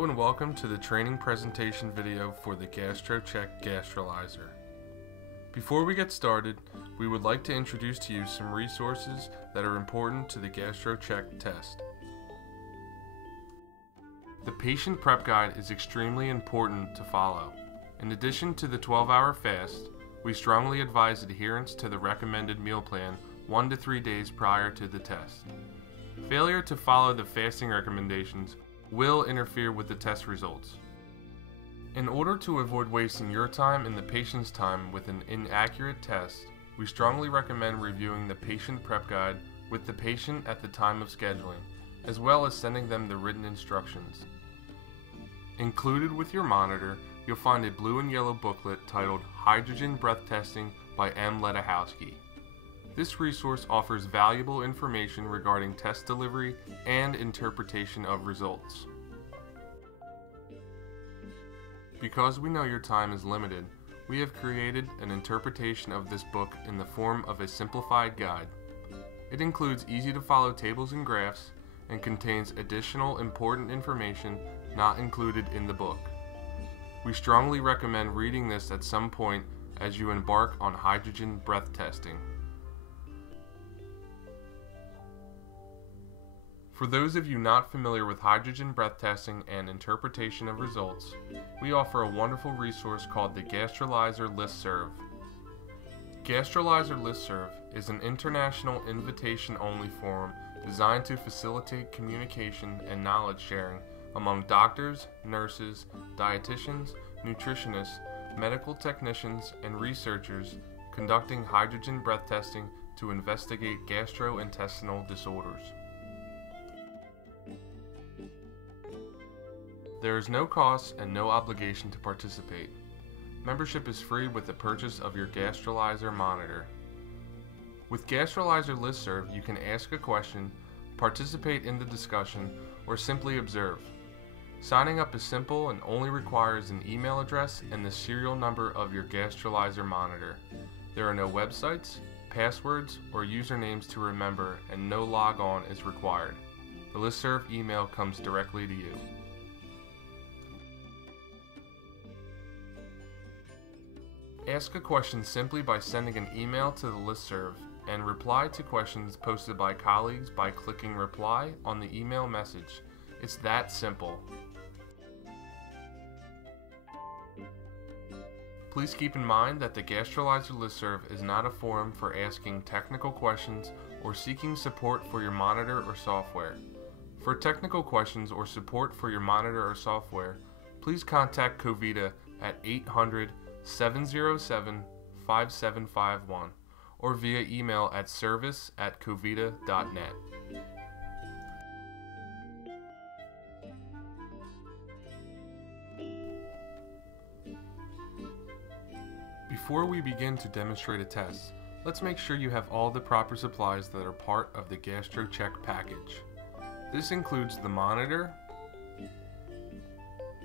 Hello and welcome to the training presentation video for the GastroCHECK Gastrolyzer. Before we get started, we would like to introduce to you some resources that are important to the GastroCHECK test. The patient prep guide is extremely important to follow. In addition to the 12-hour fast, we strongly advise adherence to the recommended meal plan 1 to 3 days prior to the test. Failure to follow the fasting recommendations will interfere with the test results. In order to avoid wasting your time and the patient's time with an inaccurate test, we strongly recommend reviewing the patient prep guide with the patient at the time of scheduling, as well as sending them the written instructions. Included with your monitor, you'll find a blue and yellow booklet titled Hydrogen Breath Testing by M. Ledochowski. This resource offers valuable information regarding test delivery and interpretation of results. Because we know your time is limited, we have created an interpretation of this book in the form of a simplified guide. It includes easy-to-follow tables and graphs and contains additional important information not included in the book. We strongly recommend reading this at some point as you embark on hydrogen breath testing. For those of you not familiar with hydrogen breath testing and interpretation of results, we offer a wonderful resource called the Gastrolyzer Listserv. Gastrolyzer Listserv is an international invitation-only forum designed to facilitate communication and knowledge sharing among doctors, nurses, dietitians, nutritionists, medical technicians, and researchers conducting hydrogen breath testing to investigate gastrointestinal disorders. There is no cost and no obligation to participate. Membership is free with the purchase of your Gastrolyzer monitor. With Gastrolyzer Listserv, you can ask a question, participate in the discussion, or simply observe. Signing up is simple and only requires an email address and the serial number of your Gastrolyzer monitor. There are no websites, passwords, or usernames to remember, and no logon is required. The Listserv email comes directly to you. Ask a question simply by sending an email to the Listserv and reply to questions posted by colleagues by clicking reply on the email message. It's that simple. Please keep in mind that the Gastrolyzer Listserv is not a forum for asking technical questions or seeking support for your monitor or software. For technical questions or support for your monitor or software, please contact Covita at 800-707-5751 or via email at service@covita.net. Before we begin to demonstrate a test, let's make sure you have all the proper supplies that are part of the GastroCHECK package. This includes the monitor,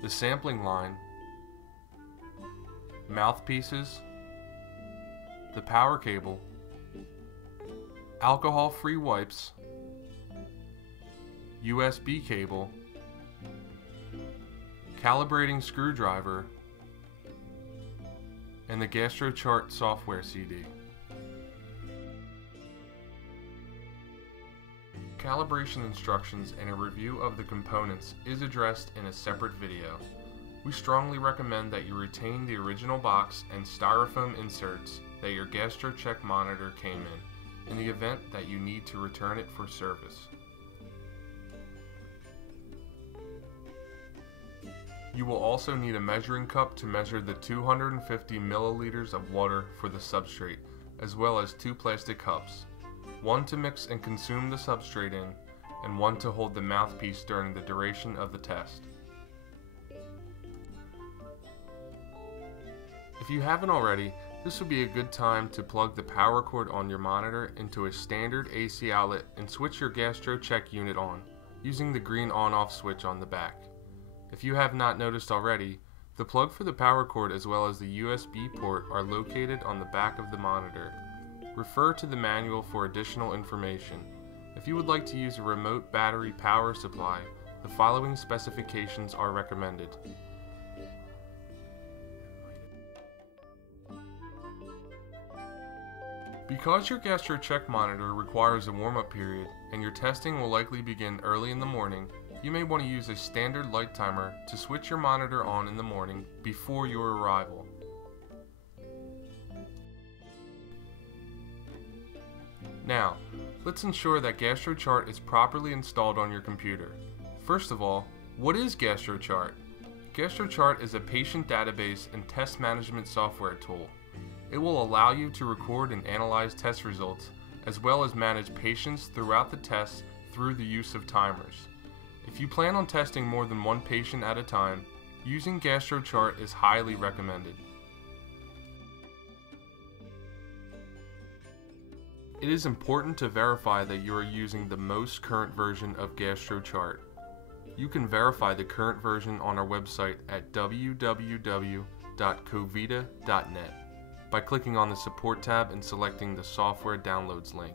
the sampling line, mouthpieces, the power cable, alcohol-free wipes, USB cable, calibrating screwdriver, and the GastroCHART software CD. Calibration instructions and a review of the components is addressed in a separate video. We strongly recommend that you retain the original box and styrofoam inserts that your GastroCHECK monitor came in the event that you need to return it for service. You will also need a measuring cup to measure the 250 milliliters of water for the substrate, as well as 2 plastic cups, one to mix and consume the substrate in, and one to hold the mouthpiece during the duration of the test. If you haven't already, this would be a good time to plug the power cord on your monitor into a standard AC outlet and switch your GastroCHECK unit on, using the green on-off switch on the back. If you have not noticed already, the plug for the power cord as well as the USB port are located on the back of the monitor. Refer to the manual for additional information. If you would like to use a remote battery power supply, the following specifications are recommended. Because your GastroCHECK monitor requires a warm-up period and your testing will likely begin early in the morning, you may want to use a standard light timer to switch your monitor on in the morning before your arrival. Now, let's ensure that GastroCHART is properly installed on your computer. First of all, what is GastroCHART? GastroCHART is a patient database and test management software tool. It will allow you to record and analyze test results, as well as manage patients throughout the test through the use of timers. If you plan on testing more than one patient at a time, using GastroCHART is highly recommended. It is important to verify that you are using the most current version of GastroCHART. You can verify the current version on our website at www.covita.net by clicking on the Support tab and selecting the Software Downloads link.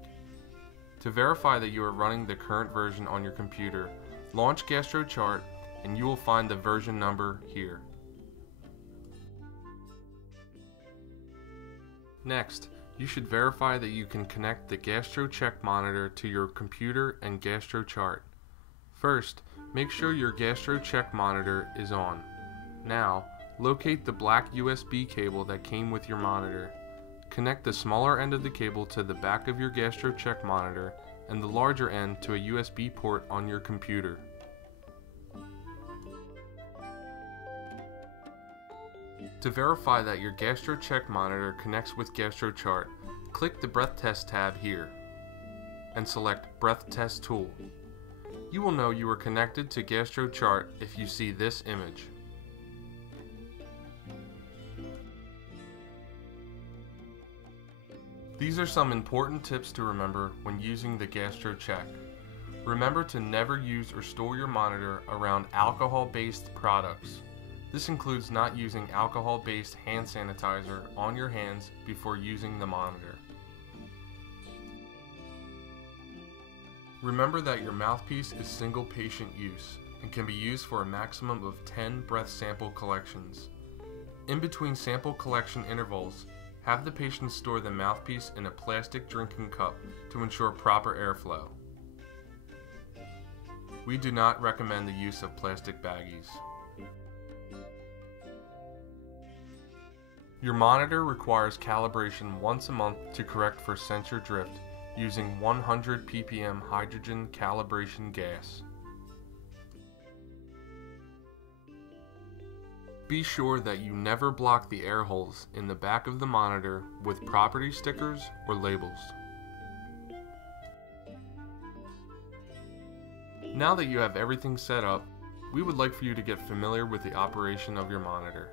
To verify that you are running the current version on your computer, launch GastroCHART and you will find the version number here. Next, you should verify that you can connect the GastroCHECK monitor to your computer and GastroCHART. First, make sure your GastroCHECK monitor is on. Now, locate the black USB cable that came with your monitor. Connect the smaller end of the cable to the back of your GastroCHECK monitor and the larger end to a USB port on your computer. To verify that your GastroCHECK monitor connects with GastroCHART, click the Breath Test tab here and select Breath Test Tool. You will know you are connected to GastroCHART if you see this image. These are some important tips to remember when using the GastroCHECK. Remember to never use or store your monitor around alcohol-based products. This includes not using alcohol-based hand sanitizer on your hands before using the monitor. Remember that your mouthpiece is single patient use and can be used for a maximum of 10 breath sample collections. In between sample collection intervals, have the patient store the mouthpiece in a plastic drinking cup to ensure proper airflow. We do not recommend the use of plastic baggies. Your monitor requires calibration once a month to correct for sensor drift using 100 ppm hydrogen calibration gas. Be sure that you never block the air holes in the back of the monitor with property stickers or labels. Now that you have everything set up, we would like for you to get familiar with the operation of your monitor.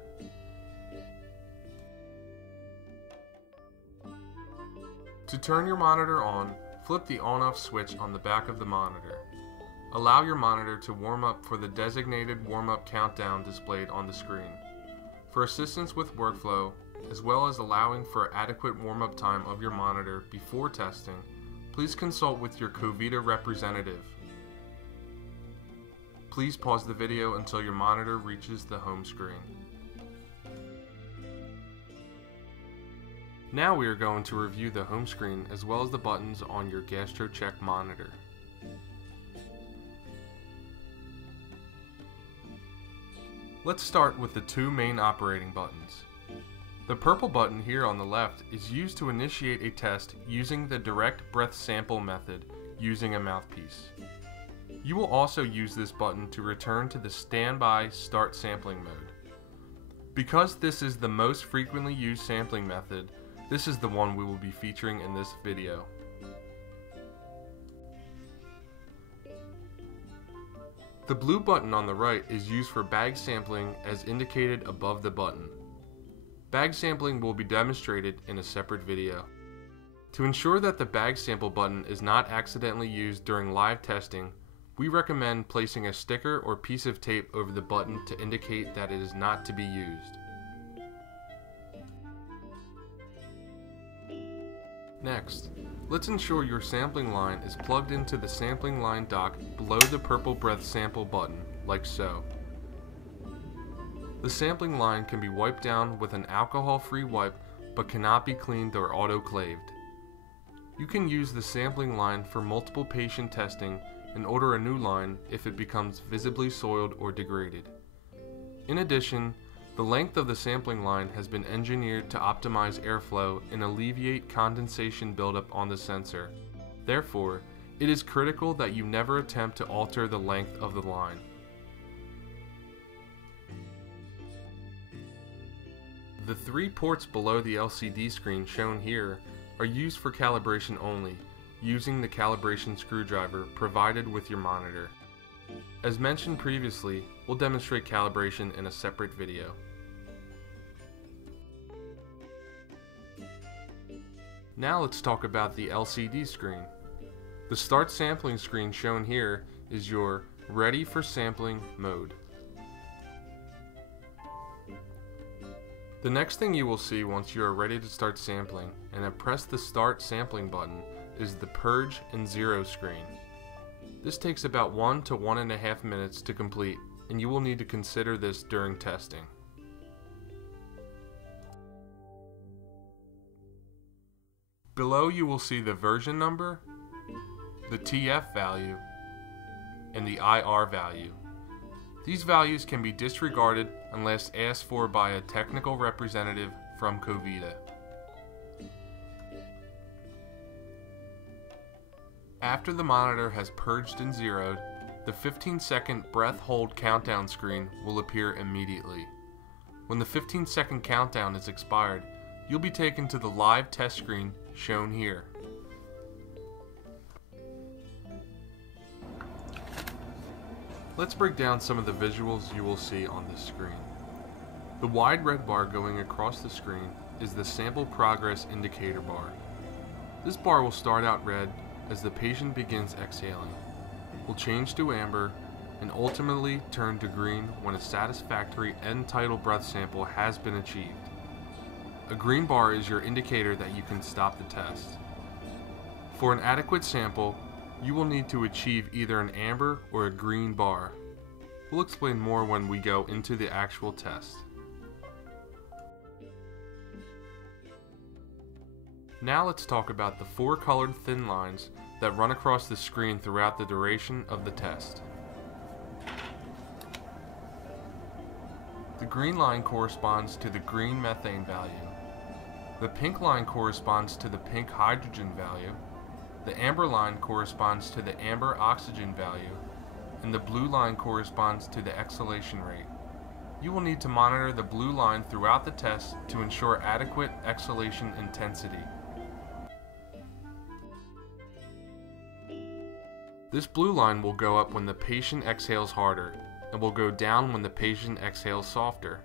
To turn your monitor on, flip the on-off switch on the back of the monitor. Allow your monitor to warm up for the designated warm-up countdown displayed on the screen. For assistance with workflow, as well as allowing for adequate warm-up time of your monitor before testing, please consult with your Covita representative. Please pause the video until your monitor reaches the home screen. Now we are going to review the home screen as well as the buttons on your GastroCHECK monitor. Let's start with the two main operating buttons. The purple button here on the left is used to initiate a test using the direct breath sample method using a mouthpiece. You will also use this button to return to the standby start sampling mode. Because this is the most frequently used sampling method, this is the one we will be featuring in this video. The blue button on the right is used for bag sampling as indicated above the button. Bag sampling will be demonstrated in a separate video. To ensure that the bag sample button is not accidentally used during live testing, we recommend placing a sticker or piece of tape over the button to indicate that it is not to be used. Next, let's ensure your sampling line is plugged into the sampling line dock below the purple breath sample button, like so. The sampling line can be wiped down with an alcohol-free wipe but cannot be cleaned or autoclaved. You can use the sampling line for multiple patient testing and order a new line if it becomes visibly soiled or degraded. In addition, the length of the sampling line has been engineered to optimize airflow and alleviate condensation buildup on the sensor. Therefore, it is critical that you never attempt to alter the length of the line. The 3 ports below the LCD screen shown here are used for calibration only, using the calibration screwdriver provided with your monitor. As mentioned previously, we'll demonstrate calibration in a separate video. Now let's talk about the LCD screen. The Start Sampling screen shown here is your Ready for Sampling mode. The next thing you will see once you are ready to start sampling and have pressed the Start Sampling button is the Purge and Zero screen. This takes about 1 to 1.5 minutes to complete, and you will need to consider this during testing. Below you will see the version number, the TF value, and the IR value. These values can be disregarded unless asked for by a technical representative from Covita. After the monitor has purged and zeroed, the 15-second breath hold countdown screen will appear immediately. When the 15-second countdown is expired, you'll be taken to the live test screen shown here. Let's break down some of the visuals you will see on this screen. The wide red bar going across the screen is the sample progress indicator bar. This bar will start out red as the patient begins exhaling, will change to amber, and ultimately turn to green when a satisfactory end tidal breath sample has been achieved. A green bar is your indicator that you can stop the test. For an adequate sample, you will need to achieve either an amber or a green bar. We'll explain more when we go into the actual test. Now let's talk about the 4 colored thin lines that run across the screen throughout the duration of the test. The green line corresponds to the green methane value. The pink line corresponds to the pink hydrogen value. The amber line corresponds to the amber oxygen value, and the blue line corresponds to the exhalation rate. You will need to monitor the blue line throughout the test to ensure adequate exhalation intensity. This blue line will go up when the patient exhales harder, and will go down when the patient exhales softer.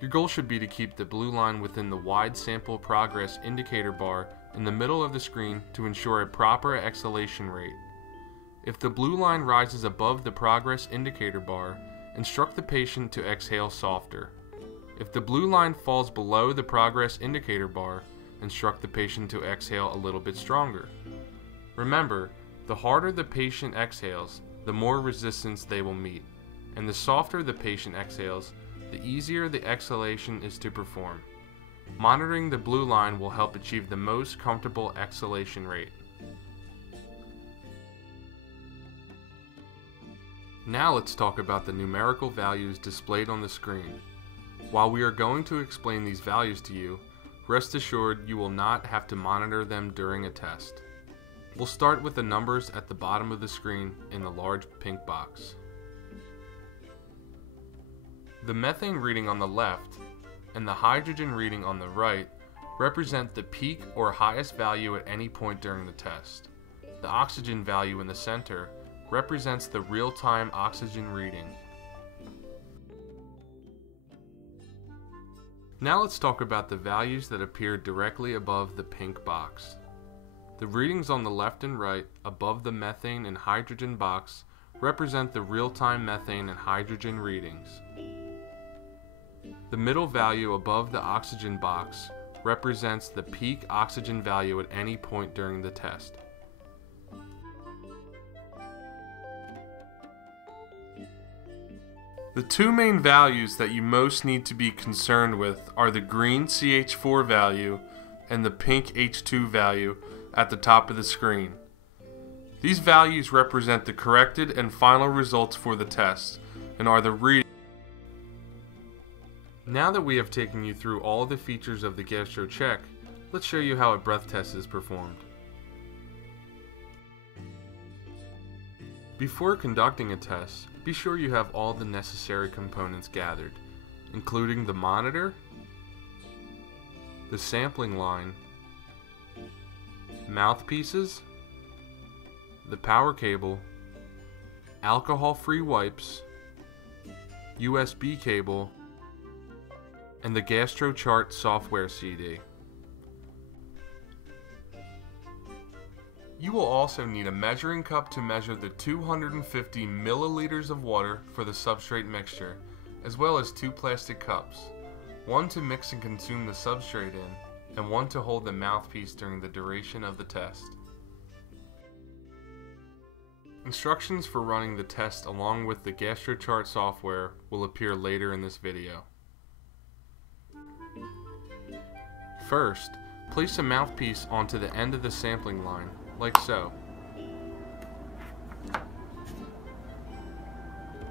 Your goal should be to keep the blue line within the wide sample progress indicator bar in the middle of the screen to ensure a proper exhalation rate. If the blue line rises above the progress indicator bar, instruct the patient to exhale softer. If the blue line falls below the progress indicator bar, instruct the patient to exhale a little bit stronger. Remember, the harder the patient exhales, the more resistance they will meet, and the softer the patient exhales, the easier the exhalation is to perform. Monitoring the blue line will help achieve the most comfortable exhalation rate. Now let's talk about the numerical values displayed on the screen. While we are going to explain these values to you, rest assured you will not have to monitor them during a test. We'll start with the numbers at the bottom of the screen in the large pink box. The methane reading on the left and the hydrogen reading on the right represent the peak or highest value at any point during the test. The oxygen value in the center represents the real-time oxygen reading. Now let's talk about the values that appear directly above the pink box. The readings on the left and right above the methane and hydrogen box represent the real-time methane and hydrogen readings. The middle value above the oxygen box represents the peak oxygen value at any point during the test. The two main values that you most need to be concerned with are the green CH4 value and the pink H2 value at the top of the screen. These values represent the corrected and final results for the test and are the reading. Now that we have taken you through all the features of the GastroCHECK, let's show you how a breath test is performed. Before conducting a test, be sure you have all the necessary components gathered, including the monitor, the sampling line, mouthpieces, the power cable, alcohol-free wipes, USB cable, and the GastroCHART software CD. You will also need a measuring cup to measure the 250 milliliters of water for the substrate mixture, as well as 2 plastic cups, one to mix and consume the substrate in, and one to hold the mouthpiece during the duration of the test. Instructions for running the test along with the GastroCHART software will appear later in this video. First, place a mouthpiece onto the end of the sampling line, like so.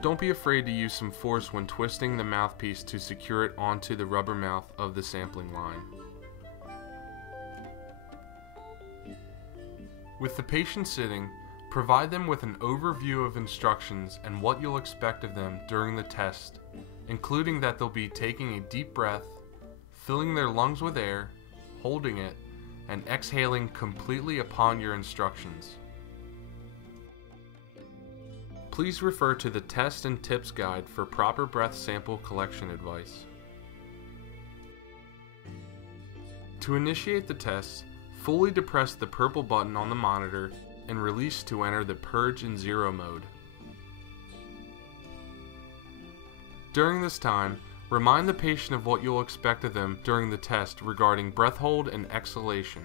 Don't be afraid to use some force when twisting the mouthpiece to secure it onto the rubber mouth of the sampling line. With the patient sitting, provide them with an overview of instructions and what you'll expect of them during the test, including that they'll be taking a deep breath, filling their lungs with air, holding it, and exhaling completely upon your instructions. Please refer to the test and tips guide for proper breath sample collection advice. To initiate the test, fully depress the purple button on the monitor and release to enter the Purge in 0 mode. During this time, remind the patient of what you'll expect of them during the test regarding breath hold and exhalation.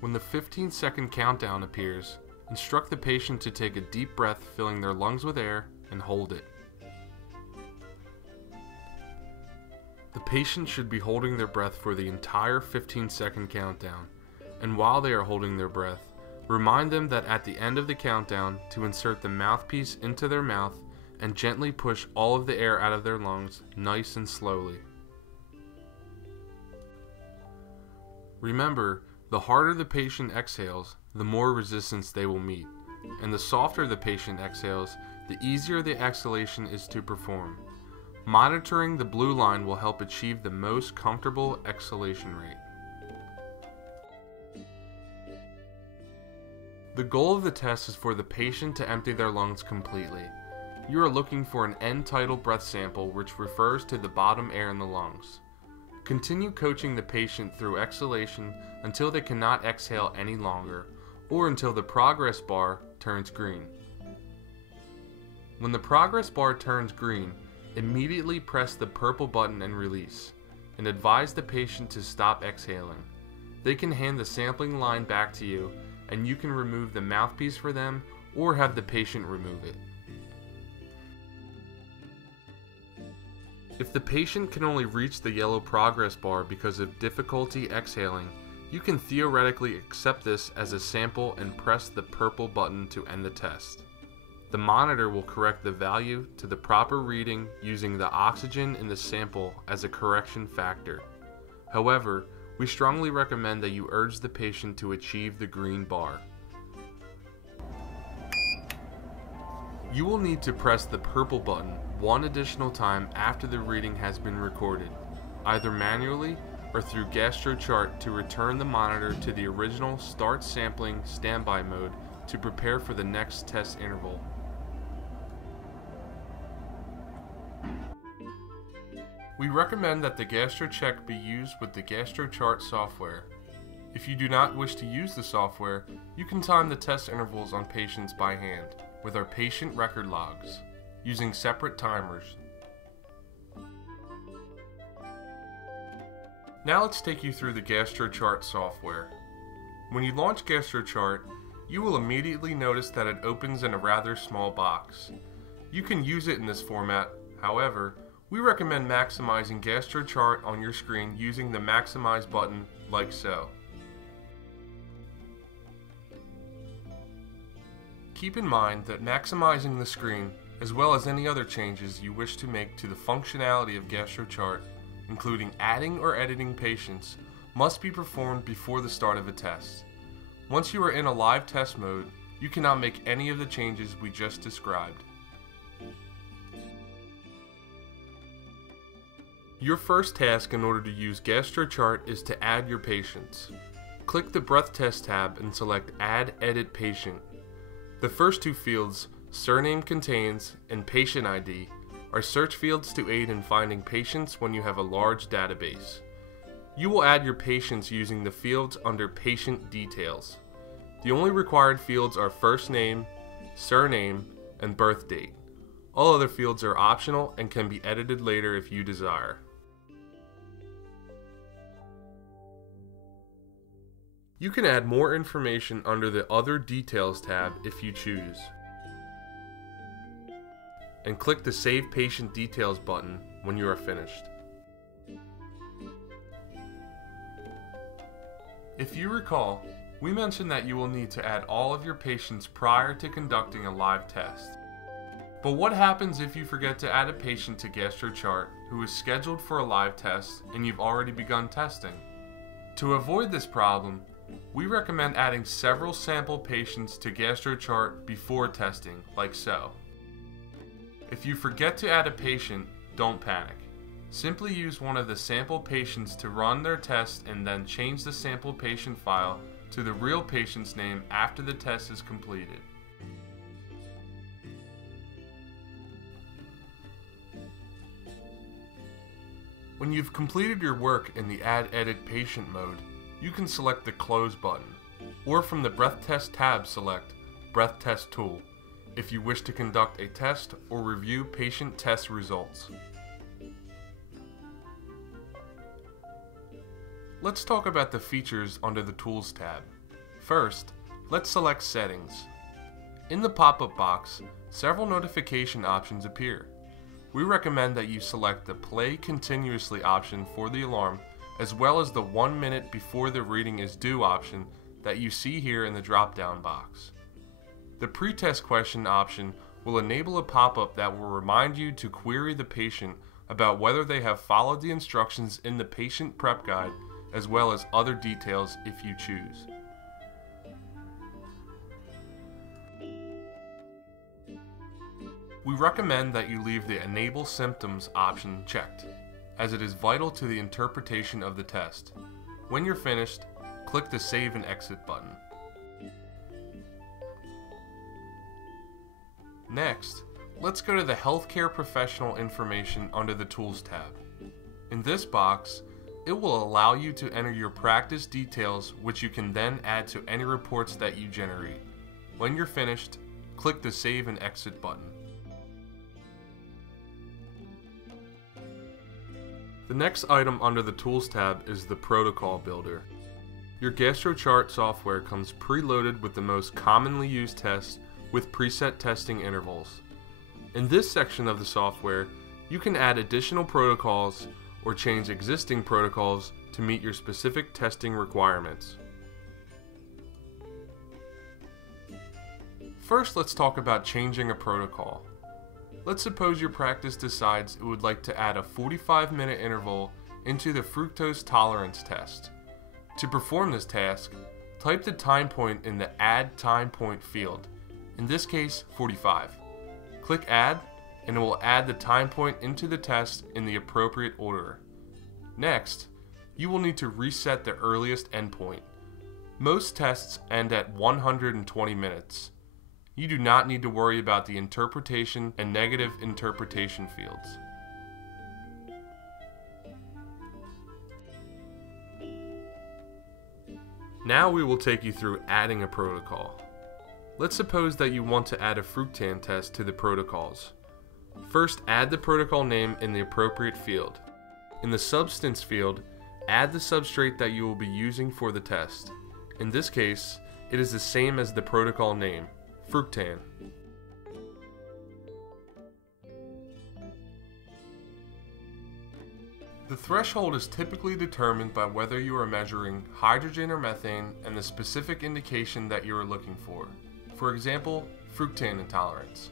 When the 15-second countdown appears, instruct the patient to take a deep breath, filling their lungs with air, and hold it. The patient should be holding their breath for the entire 15-second countdown, and while they are holding their breath, remind them that at the end of the countdown to insert the mouthpiece into their mouth and gently push all of the air out of their lungs, nice and slowly. Remember, the harder the patient exhales, the more resistance they will meet, and the softer the patient exhales, the easier the exhalation is to perform. Monitoring the blue line will help achieve the most comfortable exhalation rate. The goal of the test is for the patient to empty their lungs completely. You are looking for an end-tidal breath sample, which refers to the bottom air in the lungs. Continue coaching the patient through exhalation until they cannot exhale any longer, or until the progress bar turns green. When the progress bar turns green, immediately press the purple button and release, and advise the patient to stop exhaling. They can hand the sampling line back to you, and you can remove the mouthpiece for them or have the patient remove it. If the patient can only reach the yellow progress bar because of difficulty exhaling, you can theoretically accept this as a sample and press the purple button to end the test. The monitor will correct the value to the proper reading using the oxygen in the sample as a correction factor. However, we strongly recommend that you urge the patient to achieve the green bar. You will need to press the purple button one additional time after the reading has been recorded, either manually or through GastroCHART, to return the monitor to the original start sampling standby mode to prepare for the next test interval. We recommend that the GastroCHECK be used with the GastroCHART software. If you do not wish to use the software, you can time the test intervals on patients by hand with our patient record logs, using separate timers. Now let's take you through the GastroCHART software. When you launch GastroCHART, you will immediately notice that it opens in a rather small box. You can use it in this format, however, we recommend maximizing GastroCHART on your screen using the Maximize button like so. Keep in mind that maximizing the screen, as well as any other changes you wish to make to the functionality of GastroCHART, including adding or editing patients, must be performed before the start of a test. Once you are in a live test mode, you cannot make any of the changes we just described. Your first task in order to use GastroCHART is to add your patients. Click the Breath Test tab and select Add Edit Patient. The first two fields, Surname Contains and Patient ID, are search fields to aid in finding patients when you have a large database. You will add your patients using the fields under Patient Details. The only required fields are first name, surname, and birth date. All other fields are optional and can be edited later if you desire. You can add more information under the Other Details tab if you choose. And click the Save Patient Details button when you are finished. If you recall, we mentioned that you will need to add all of your patients prior to conducting a live test. But what happens if you forget to add a patient to GastroCHART who is scheduled for a live test and you've already begun testing? To avoid this problem, we recommend adding several sample patients to GastroCHART before testing, like so. If you forget to add a patient, don't panic. Simply use one of the sample patients to run their test and then change the sample patient file to the real patient's name after the test is completed. When you've completed your work in the Add Edit Patient mode, you can select the Close button, or from the Breath Test tab select Breath Test Tool if you wish to conduct a test or review patient test results. Let's talk about the features under the Tools tab. First, let's select Settings. In the pop-up box, several notification options appear. We recommend that you select the Play Continuously option for the alarm, as well as the 1 minute before the reading is due option that you see here in the drop-down box. The Pre-Test Question option will enable a pop-up that will remind you to query the patient about whether they have followed the instructions in the patient prep guide, as well as other details if you choose. We recommend that you leave the Enable Symptoms option checked, as it is vital to the interpretation of the test. When you're finished, click the Save and Exit button. Next, let's go to the Healthcare Professional Information under the Tools tab. In this box, it will allow you to enter your practice details, which you can then add to any reports that you generate. When you're finished, click the Save and Exit button. The next item under the Tools tab is the Protocol Builder. Your GastroCHART software comes preloaded with the most commonly used tests with preset testing intervals. In this section of the software, you can add additional protocols or change existing protocols to meet your specific testing requirements. First, let's talk about changing a protocol. Let's suppose your practice decides it would like to add a 45-minute interval into the fructose tolerance test. To perform this task, type the time point in the Add Time Point field, in this case 45. Click Add, and it will add the time point into the test in the appropriate order. Next, you will need to reset the earliest endpoint. Most tests end at 120 minutes. You do not need to worry about the interpretation and negative interpretation fields. Now we will take you through adding a protocol. Let's suppose that you want to add a fructan test to the protocols. First, add the protocol name in the appropriate field. In the substance field, Add the substrate that you will be using for the test. In this case, it is the same as the protocol name, fructan. The threshold is typically determined by whether you are measuring hydrogen or methane and the specific indication that you are looking for. For example, fructan intolerance.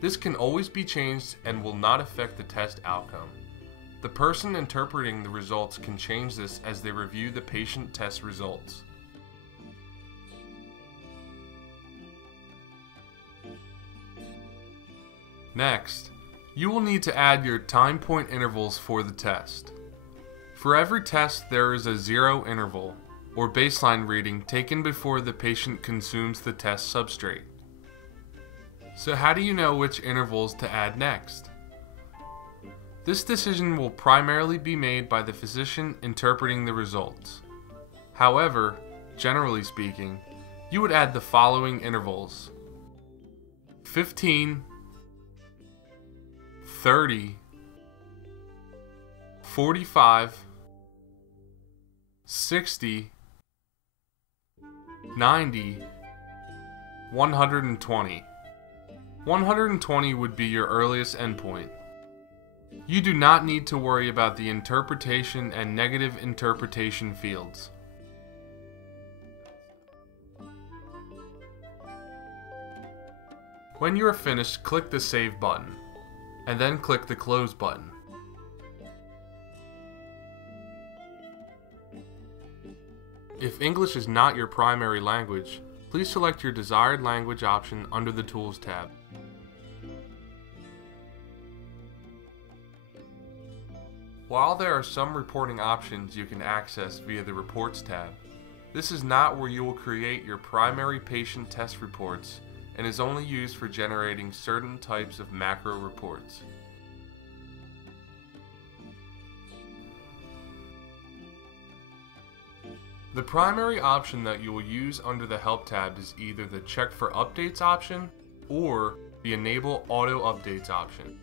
This can always be changed and will not affect the test outcome. The person interpreting the results can change this as they review the patient test results. Next, you will need to add your time point intervals for the test. For every test, there is a 0 interval, or baseline reading taken before the patient consumes the test substrate. So how do you know which intervals to add next? This decision will primarily be made by the physician interpreting the results. However, generally speaking, you would add the following intervals: 15, 30, 45, 60, 90, 120. 120 would be your earliest endpoint. You do not need to worry about the interpretation and negative interpretation fields. When you are finished, click the Save button, and then click the Close button. If English is not your primary language, please select your desired language option under the Tools tab. While there are some reporting options you can access via the Reports tab, this is not where you will create your primary patient test reports and is only used for generating certain types of macro reports. The primary option that you will use under the Help tab is either the Check for Updates option or the Enable Auto Updates option.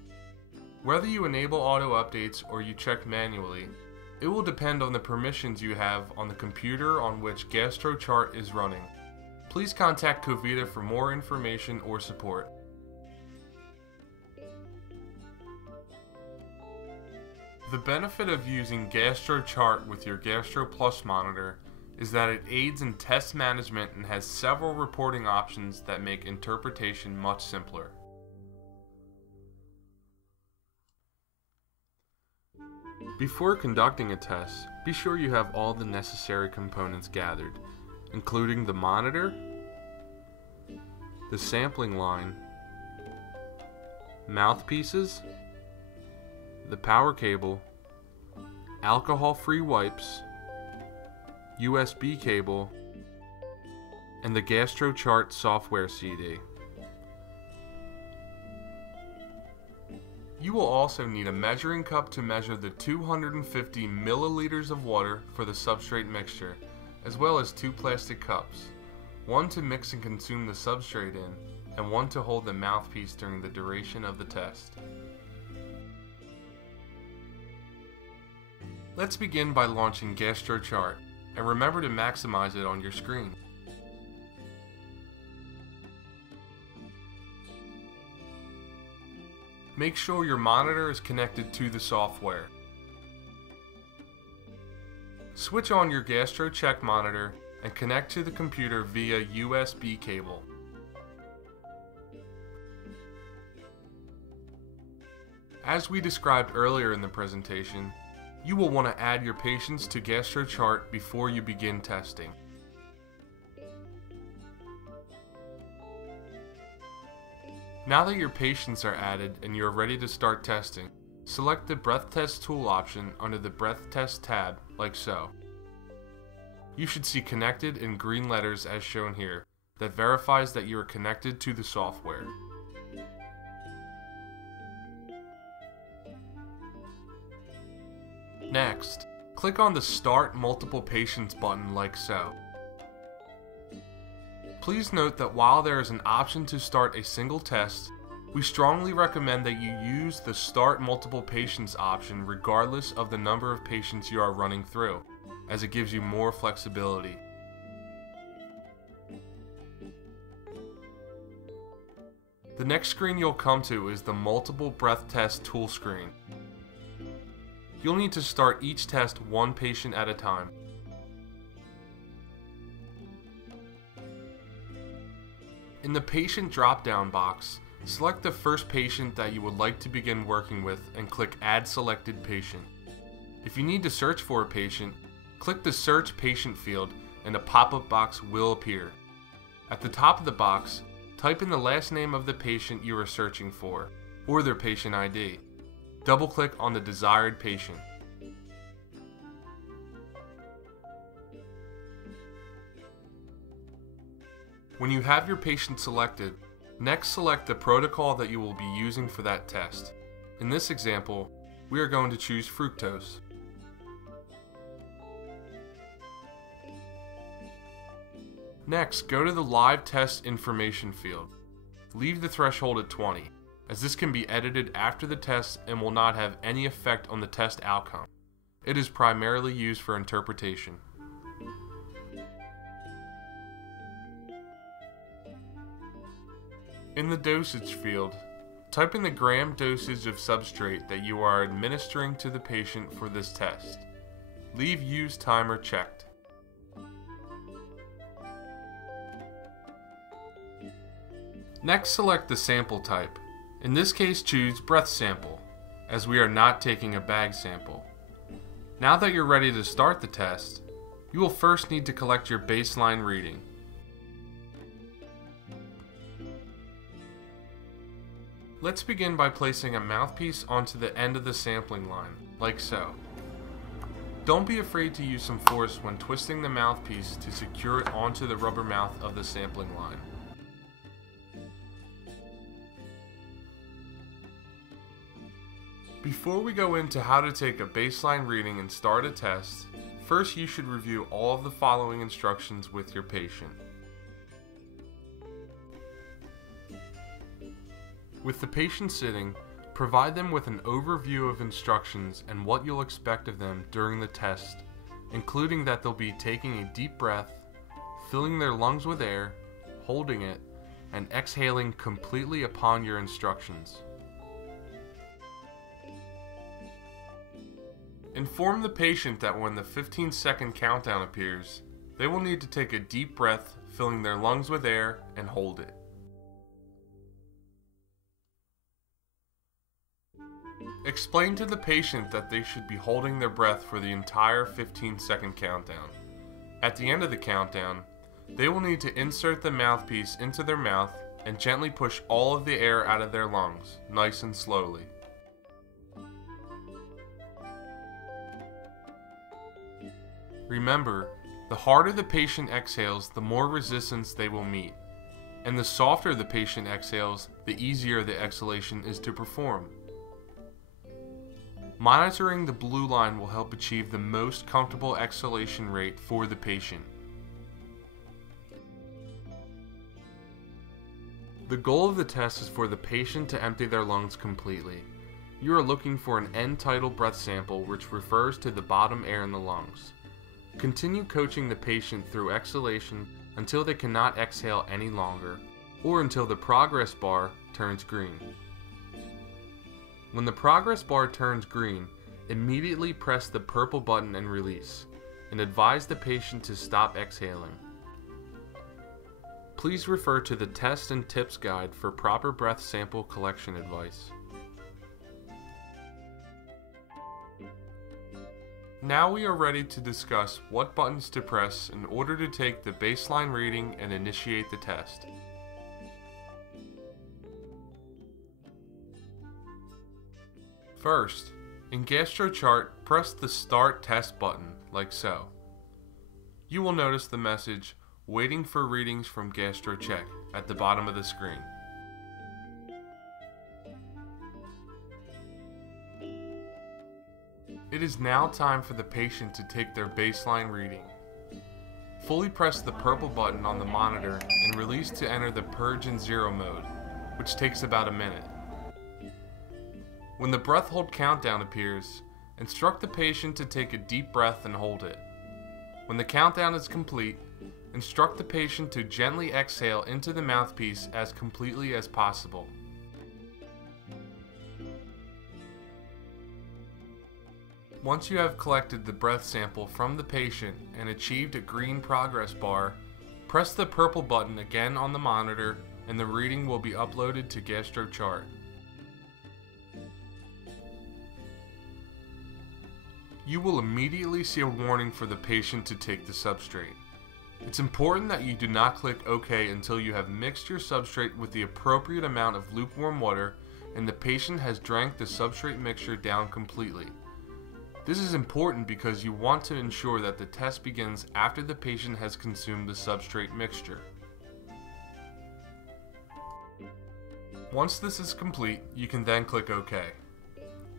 Whether you enable auto updates or you check manually, it will depend on the permissions you have on the computer on which GastroCHART is running. Please contact Covita for more information or support. The benefit of using GastroCHART with your GastroPlus monitor is that it aids in test management and has several reporting options that make interpretation much simpler. Before conducting a test, be sure you have all the necessary components gathered, including the monitor, the sampling line, mouthpieces, the power cable, alcohol-free wipes, USB cable, and the GastroCHART software CD. You will also need a measuring cup to measure the 250 milliliters of water for the substrate mixture, as well as 2 plastic cups, one to mix and consume the substrate in, and one to hold the mouthpiece during the duration of the test. Let's begin by launching GastroCHART, and remember to maximize it on your screen. Make sure your monitor is connected to the software. Switch on your GastroCHECK monitor and connect to the computer via USB cable. As we described earlier in the presentation, you will want to add your patients to GastroCHART before you begin testing. Now that your patients are added and you are ready to start testing, select the Breath Test Tool option under the Breath Test tab, like so. You should see connected in green letters as shown here, that verifies that you are connected to the software. Next, click on the Start Multiple Patients button like so. Please note that while there is an option to start a single test, We strongly recommend that you use the Start Multiple Patients option regardless of the number of patients you are running through, as it gives you more flexibility. The next screen you'll come to is the Multiple Breath Test tool screen. You'll need to start each test one patient at a time. In the patient drop-down box, select the first patient that you would like to begin working with and click Add Selected Patient. If you need to search for a patient, click the Search Patient field and a pop-up box will appear. At the top of the box, type in the last name of the patient you are searching for, or their patient ID. Double-click on the desired patient. When you have your patient selected, next select the protocol that you will be using for that test. In this example, we are going to choose fructose. Next, go to the Live Test Information field. Leave the threshold at 20, as this can be edited after the test and will not have any effect on the test outcome. It is primarily used for interpretation. In the dosage field, type in the gram dosage of substrate that you are administering to the patient for this test. Leave Use Timer checked. Next, select the sample type. In this case, choose breath sample, as we are not taking a bag sample. Now that you're ready to start the test, you will first need to collect your baseline reading. Let's begin by placing a mouthpiece onto the end of the sampling line, like so. Don't be afraid to use some force when twisting the mouthpiece to secure it onto the rubber mouth of the sampling line. Before we go into how to take a baseline reading and start a test, first you should review all of the following instructions with your patient. With the patient sitting, provide them with an overview of instructions and what you'll expect of them during the test, including that they'll be taking a deep breath, filling their lungs with air, holding it, and exhaling completely upon your instructions. Inform the patient that when the 15-second countdown appears, they will need to take a deep breath, filling their lungs with air, and hold it. Explain to the patient that they should be holding their breath for the entire 15-second countdown. At the end of the countdown, they will need to insert the mouthpiece into their mouth and gently push all of the air out of their lungs, nice and slowly. Remember, the harder the patient exhales, the more resistance they will meet, and the softer the patient exhales, the easier the exhalation is to perform. Monitoring the blue line will help achieve the most comfortable exhalation rate for the patient. The goal of the test is for the patient to empty their lungs completely. You are looking for an end-tidal breath sample which refers to the bottom air in the lungs. Continue coaching the patient through exhalation until they cannot exhale any longer, or until the progress bar turns green. When the progress bar turns green, immediately press the purple button and release, and advise the patient to stop exhaling. Please refer to the Test and Tips Guide for proper breath sample collection advice. Now we are ready to discuss what buttons to press in order to take the baseline reading and initiate the test. First, in GastroCHART, press the Start Test button, like so. You will notice the message, Waiting for readings from GastroCHECK, at the bottom of the screen. It is now time for the patient to take their baseline reading. Fully press the purple button on the monitor and release to enter the Purge in 0 mode. which takes about a minute. When the breath hold countdown appears, instruct the patient to take a deep breath and hold it. When the countdown is complete, instruct the patient to gently exhale into the mouthpiece as completely as possible. Once you have collected the breath sample from the patient and achieved a green progress bar, press the purple button again on the monitor and the reading will be uploaded to GastroCHART. You will immediately see a warning for the patient to take the substrate. It's important that you do not click OK until you have mixed your substrate with the appropriate amount of lukewarm water and the patient has drank the substrate mixture down completely. This is important because you want to ensure that the test begins after the patient has consumed the substrate mixture. Once this is complete, you can then click OK.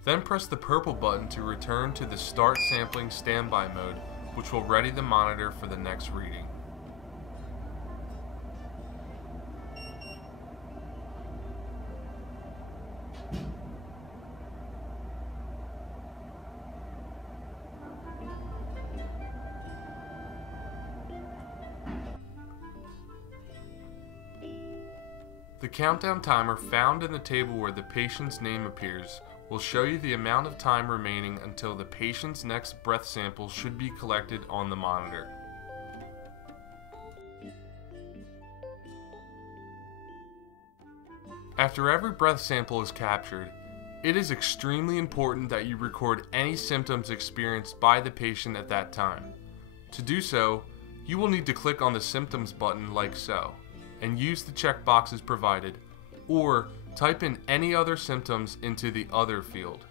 Then press the purple button to return to the Start Sampling Standby mode, which will ready the monitor for the next reading. The countdown timer found in the table where the patient's name appears will show you the amount of time remaining until the patient's next breath sample should be collected on the monitor. After every breath sample is captured, it is extremely important that you record any symptoms experienced by the patient at that time. To do so, you will need to click on the symptoms button like so, and use the checkboxes provided, or type in any other symptoms into the Other field.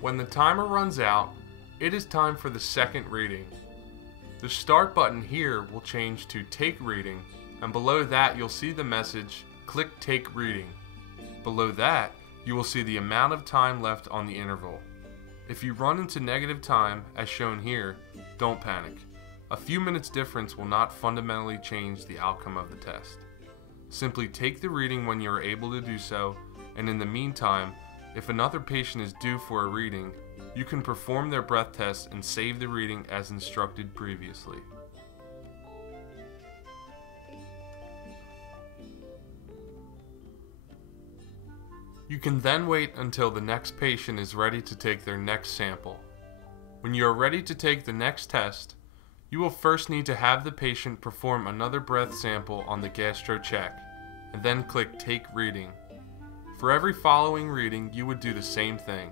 When the timer runs out, it is time for the second reading. The Start button here will change to Take Reading, and below that you'll see the message, Click Take Reading. Below that, you will see the amount of time left on the interval. If you run into negative time, as shown here, don't panic. A few minutes difference will not fundamentally change the outcome of the test. Simply take the reading when you are able to do so, and in the meantime, if another patient is due for a reading, you can perform their breath test and save the reading as instructed previously. You can then wait until the next patient is ready to take their next sample. When you are ready to take the next test, you will first need to have the patient perform another breath sample on the GastroCHECK, and then click Take Reading. For every following reading, you would do the same thing.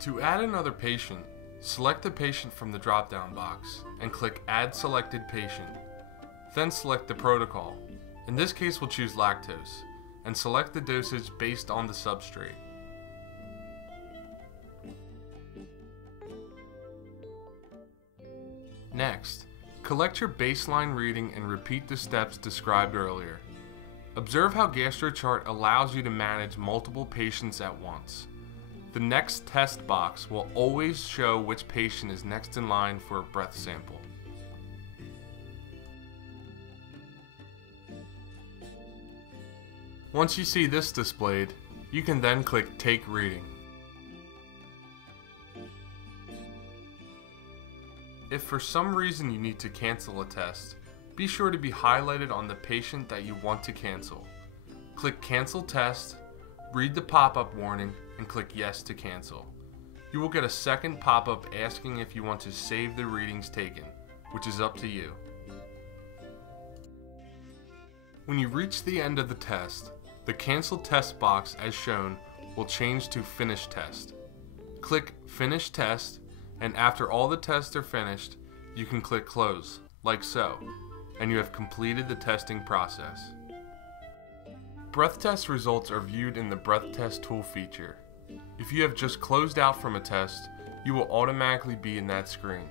To add another patient, select the patient from the drop-down box and click Add Selected Patient. Then select the protocol. In this case, we'll choose lactose, and select the dosage based on the substrate. Next, collect your baseline reading and repeat the steps described earlier. Observe how GastroCHART allows you to manage multiple patients at once. The next test box will always show which patient is next in line for a breath sample. Once you see this displayed, you can then click Take Reading. If for some reason you need to cancel a test, be sure to be highlighted on the patient that you want to cancel. Click Cancel Test, read the pop-up warning, and click Yes to cancel. You will get a second pop-up asking if you want to save the readings taken, which is up to you. When you reach the end of the test, the Cancel Test box, as shown, will change to Finish Test. Click Finish Test, and after all the tests are finished, you can click Close, like so, and you have completed the testing process. Breath test results are viewed in the Breath Test Tool feature. If you have just closed out from a test, you will automatically be in that screen.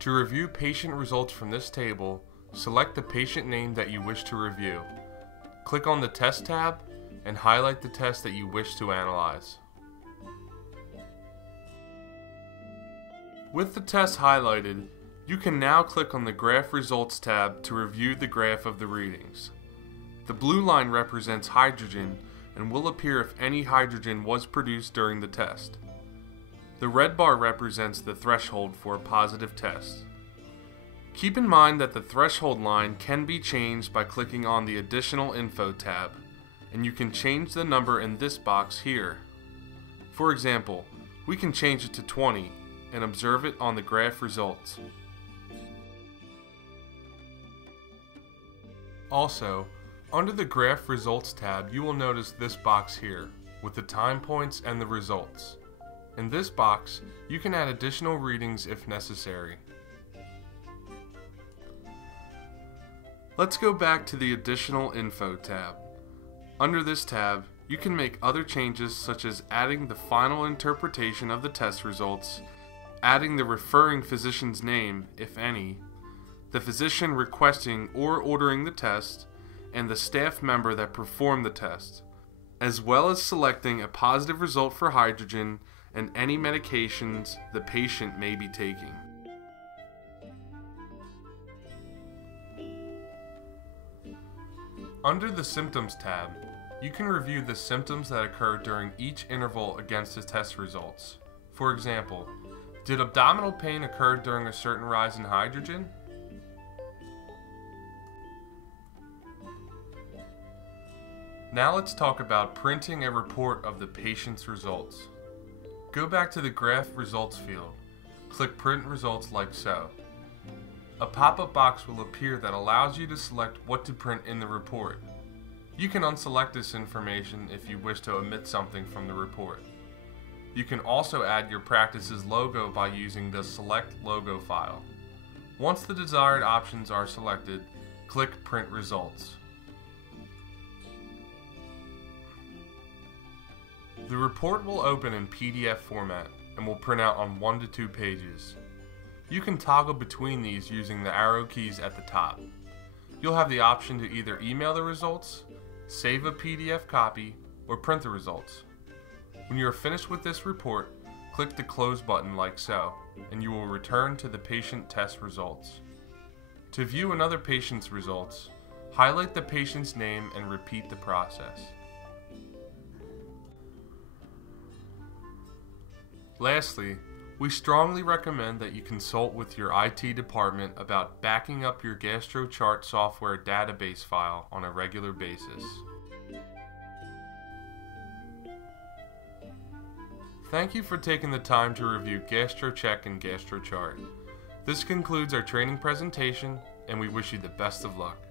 To review patient results from this table, select the patient name that you wish to review. Click on the Test tab and highlight the test that you wish to analyze. With the test highlighted, you can now click on the Graph Results tab to review the graph of the readings. The blue line represents hydrogen and will appear if any hydrogen was produced during the test. The red bar represents the threshold for a positive test. Keep in mind that the threshold line can be changed by clicking on the Additional Info tab, and you can change the number in this box here. For example, we can change it to 20 and observe it on the graph results. Also, under the Graph Results tab, you will notice this box here with the time points and the results. In this box, you can add additional readings if necessary. Let's go back to the Additional Info tab. Under this tab, you can make other changes such as adding the final interpretation of the test results, adding the referring physician's name, if any, the physician requesting or ordering the test, and the staff member that performed the test, as well as selecting a positive result for hydrogen and any medications the patient may be taking. Under the Symptoms tab, you can review the symptoms that occurred during each interval against the test results. For example, did abdominal pain occur during a certain rise in hydrogen? Now let's talk about printing a report of the patient's results. Go back to the Graph Results field. Click Print Results like so. A pop-up box will appear that allows you to select what to print in the report. You can unselect this information if you wish to omit something from the report. You can also add your practice's logo by using the Select Logo file. Once the desired options are selected, click Print Results. The report will open in PDF format and will print out on 1 to 2 pages. You can toggle between these using the arrow keys at the top. You'll have the option to either email the results, save a PDF copy, or print the results. When you are finished with this report, click the Close button like so, and you will return to the patient test results. To view another patient's results, highlight the patient's name and repeat the process. Lastly, we strongly recommend that you consult with your IT department about backing up your GastroCHART software database file on a regular basis. Thank you for taking the time to review GastroCHECK and GastroCHART. This concludes our training presentation, and we wish you the best of luck.